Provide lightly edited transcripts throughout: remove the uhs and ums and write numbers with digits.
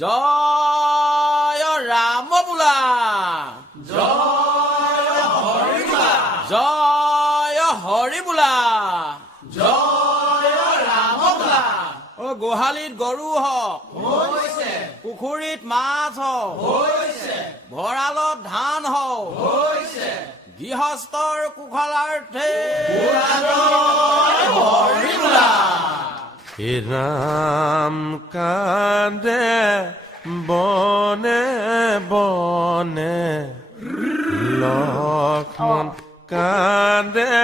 জয় ৰাম বোলা জয় হৰি বোলা জয় হৰি বোলা জয় ৰাম বোলা গোহালিত গৰু হওক হৈছে পুখুৰীত মাছ হওক হৈছে ভঁৰালত ধান হওক হৈছে গৃহস্থৰ কুশলাৰ্থে হৰি বোলা হে ৰাম কান্দে বনে বনে লক্ষ্মণ কান্দে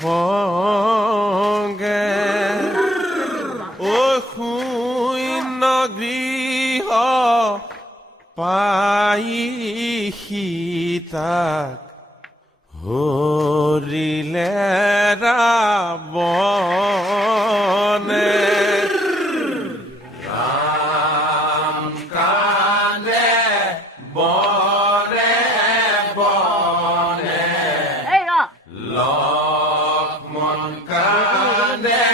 সংগে ঐ শূন্য গৃহ পাই সীতাক হৰিলে ৰাৱণে ৰাম কান্দে বনে বনে লক্ষ্মণ কান্দে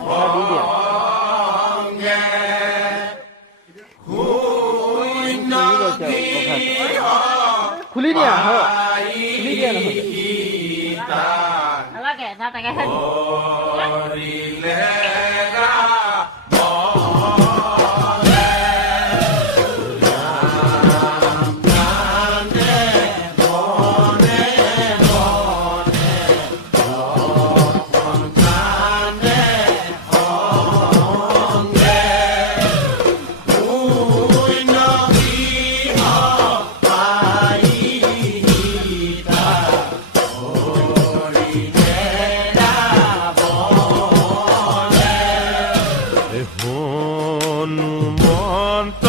সংগে শূন্য গৃহ খুলি দিয়া হনুমন্ত